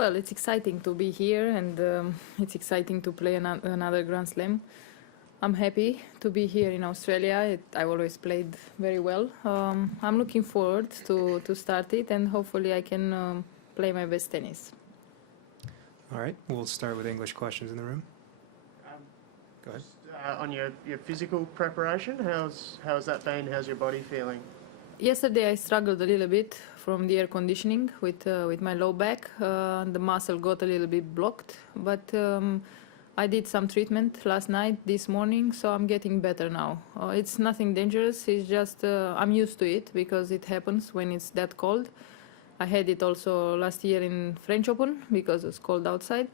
Well, it's exciting to be here, and it's exciting to play another Grand Slam. I'm happy to be here in Australia. I always played very well. I'm looking forward to start it, and hopefully I can play my best tennis. All right, we'll start with English questions in the room. Go ahead. On your physical preparation, how's that been? How's your body feeling? Yesterday I struggled a little bit from the air conditioning with my low back. The muscle got a little bit blocked, but I did some treatment last night, this morning, so I'm getting better now. It's nothing dangerous. It's just I'm used to it because it happens when it's that cold. I had it also last year in French Open because it's cold outside.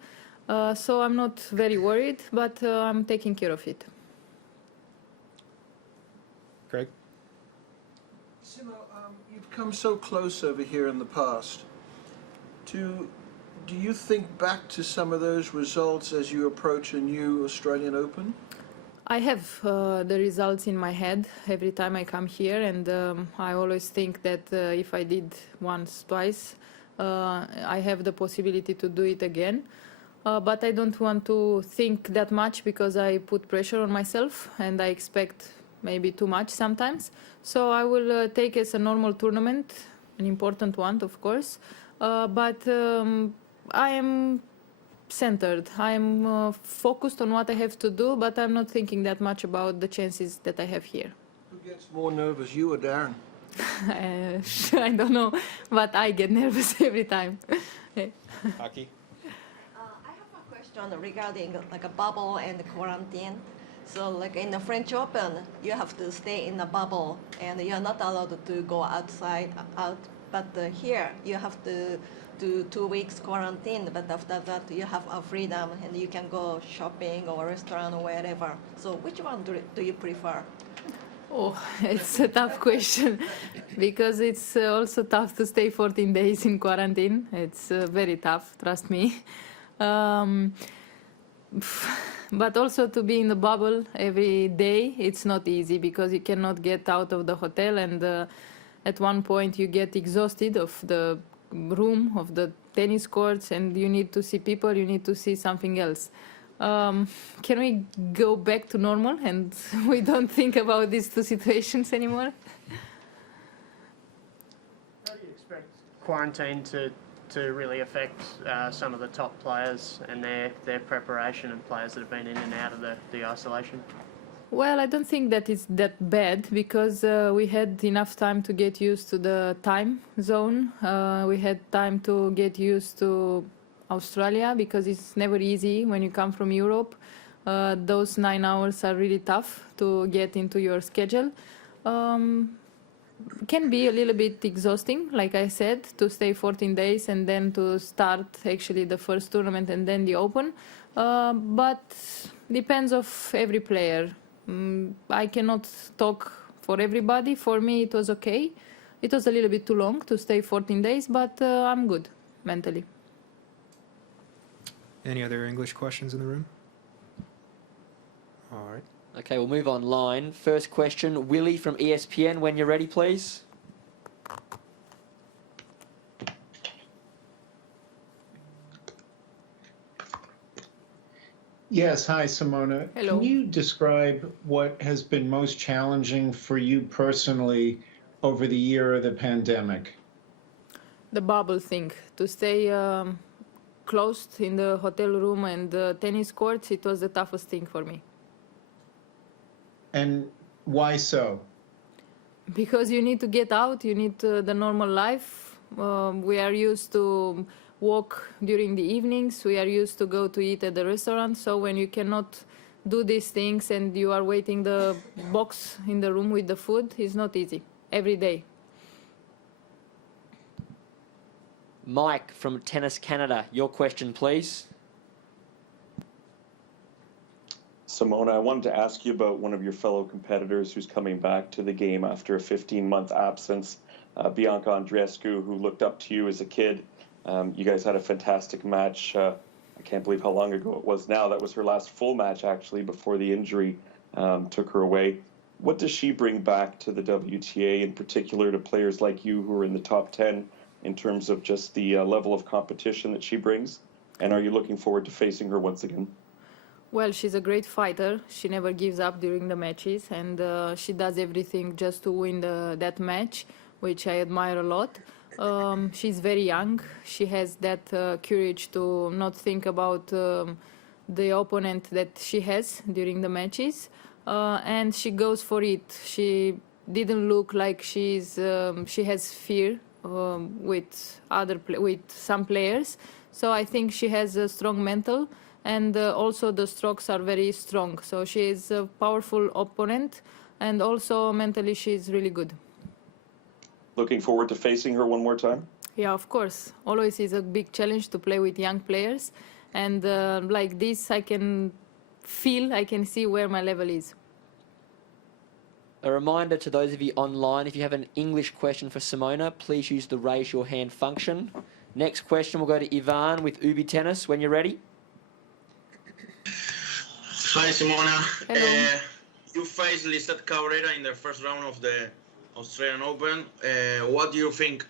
So I'm not very worried, but I'm taking care of it. Greg? Simo, you've come so close over here in the past. Do you think back to some of those results as you approach a new Australian Open? I have the results in my head every time I come here, and I always think that if I did once, twice, I have the possibility to do it again. But I don't want to think that much because I put pressure on myself and I expect maybe too much sometimes. So I will take it as a normal tournament, an important one, of course. But I am centered. I'm focused on what I have to do, but I'm not thinking that much about the chances that I have here. Who gets more nervous, you or Darren? I don't know, but I get nervous every time. Hockey? I have a question regarding like a bubble and quarantine. So like in the French Open, you have to stay in a bubble and you're not allowed to go outside. But here you have to do 2 weeks quarantine, but after that you have a freedom and you can go shopping or restaurant or wherever. So which one do you prefer? Oh, it's a tough question because it's also tough to stay 14 days in quarantine. It's very tough, trust me. But also to be in the bubble every day, it's not easy because you cannot get out of the hotel, and at one point you get exhausted of the room, of the tennis courts, and you need to see people, you need to see something else. Can we go back to normal and we don't think about these two situations anymore? How do you expect quarantine to really affect some of the top players and their preparation, and players that have been in and out of the isolation? Well, I don't think that it's that bad because we had enough time to get used to the time zone. We had time to get used to Australia because it's never easy when you come from Europe. Those 9 hours are really tough to get into your schedule. Can be a little bit exhausting, like I said, to stay 14 days and then to start actually the first tournament and then the Open. But depends of every player. I cannot talk for everybody. For me, it was okay. It was a little bit too long to stay 14 days, but I'm good mentally. Any other English questions in the room? All right. Okay, we'll move online. First question, Willie from ESPN. When you're ready, please. Yes, hi, Simona. Hello. Can you describe what has been most challenging for you personally over the year of the pandemic? The bubble thing, to stay closed in the hotel room and the tennis courts, it was the toughest thing for me. And why so? Because you need to get out, you need the normal life. We are used to walk during the evenings, we are used to go to eat at the restaurant, so when you cannot do these things and you are waiting the box in the room with the food, it's not easy, every day. Mike from Tennis Canada, your question, please. Simona, I wanted to ask you about one of your fellow competitors who's coming back to the game after a 15-month absence, Bianca Andreescu, who looked up to you as a kid. You guys had a fantastic match. I can't believe how long ago it was now. That was her last full match, actually, before the injury took her away. What does she bring back to the WTA, in particular to players like you who are in the top 10 in terms of just the level of competition that she brings? And are you looking forward to facing her once again? Well, she's a great fighter. She never gives up during the matches, and she does everything just to win that match, which I admire a lot. She's very young. She has that courage to not think about the opponent that she has during the matches, and she goes for it. She didn't look like she has fear with with some players. So I think she has a strong mental, and also the strokes are very strong. So she is a powerful opponent, and also mentally she is really good. Looking forward to facing her one more time? Yeah, of course. Always is a big challenge to play with young players, and like this I can see where my level is. A reminder to those of you online, if you have an English question for Simona, please use the raise your hand function. Next question will go to Ivan with Ubi Tennis. When you're ready. Hi, Simona. Hello. You faced Lisette Cabrera in the first round of the Australian Open. What do you think?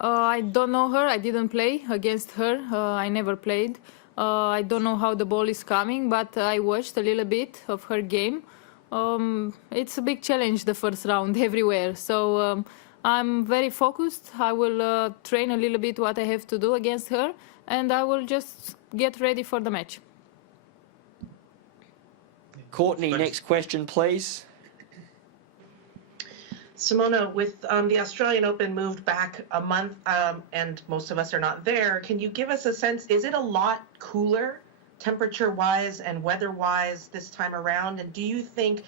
I don't know her. I didn't play against her. I never played. I don't know how the ball is coming, but I watched a little bit of her game. It's a big challenge, the first round, everywhere. So I'm very focused. I will train a little bit what I have to do against her, and I will just get ready for the match. Courtney, next question, please. Simona, with the Australian Open moved back a month and most of us are not there, can you give us a sense, is it a lot cooler temperature-wise and weather-wise this time around? And do you think,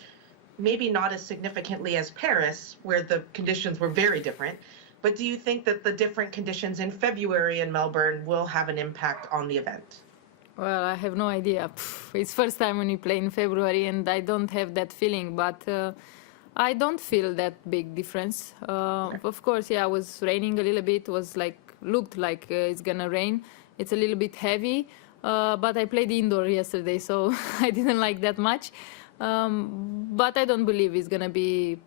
maybe not as significantly as Paris, where the conditions were very different, but do you think that the different conditions in February in Melbourne will have an impact on the event? Well, I have no idea. It's first time when we play in February, and I don't have that feeling, but I don't feel that big difference. Of course, yeah, it was raining a little bit. Looked like it's gonna rain. It's a little bit heavy, but I played indoor yesterday, so I didn't like that much. But I don't believe it's gonna be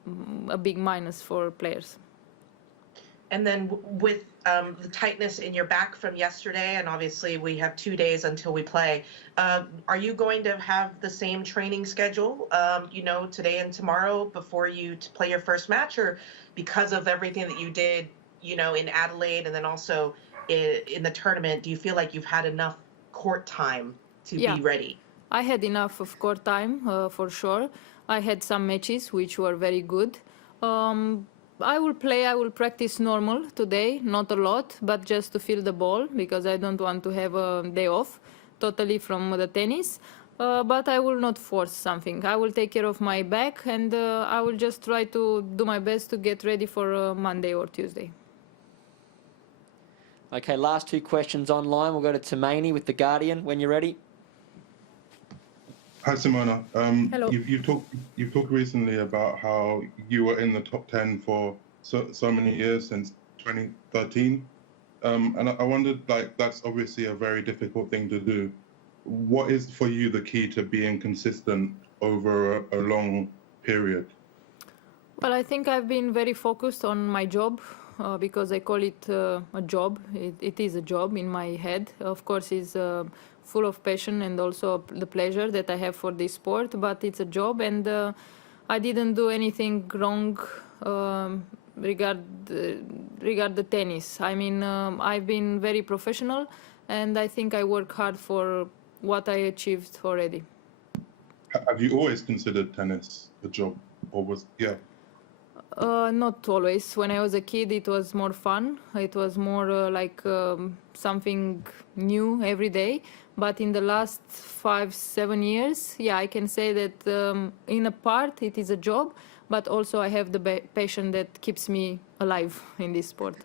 a big minus for players. And then with the tightness in your back from yesterday, and obviously we have 2 days until we play, are you going to have the same training schedule, today and tomorrow before you play your first match? Or because of everything that you did, in Adelaide and then also in the tournament, do you feel like you've had enough court time to be ready? I had enough of court time, for sure. I had some matches which were very good. I will practice normal today, not a lot, but just to feel the ball, because I don't want to have a day off totally from the tennis. But I will not force something. I will take care of my back, and I will just try to do my best to get ready for Monday or Tuesday. Okay, last two questions online. We'll go to Tumaini with The Guardian. When you're ready. Hi, Simona. Hello. You've talked recently about how you were in the top 10 for so many years, since 2013. And I wondered, that's obviously a very difficult thing to do. What is for you the key to being consistent over a long period? Well, I think I've been very focused on my job, because I call it a job. It is a job in my head. Of course, it's full of passion and also the pleasure that I have for this sport, but it's a job, and I didn't do anything wrong regard the tennis. I mean, I've been very professional, and I think I work hard for what I achieved already. Have you always considered tennis a job, or Not always. When I was a kid, it was more fun. It was more something new every day. But in the last 5-7 years, yeah, I can say that in a part it is a job, but also I have the passion that keeps me alive in this sport.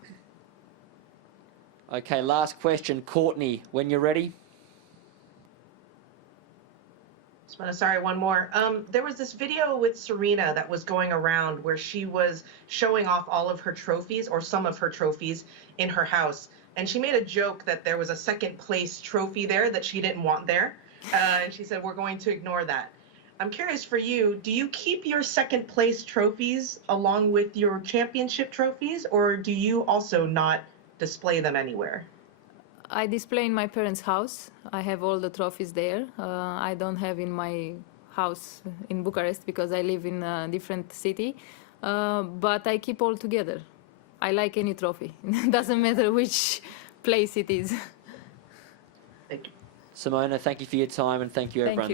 Okay, last question. Courtney, when you're ready. Sorry, one more. There was this video with Serena that was going around where she was showing off all of her trophies, or some of her trophies, in her house. And she made a joke that there was a second place trophy there that she didn't want there. And she said, we're going to ignore that. I'm curious for you, do you keep your second place trophies along with your championship trophies, or do you also not display them anywhere? I display in my parents' house. I have all the trophies there. I don't have in my house in Bucharest because I live in a different city. But I keep all together. I like any trophy. Doesn't matter which place it is. Thank you. Simona, thank you for your time, and thank you, Thank everyone. you.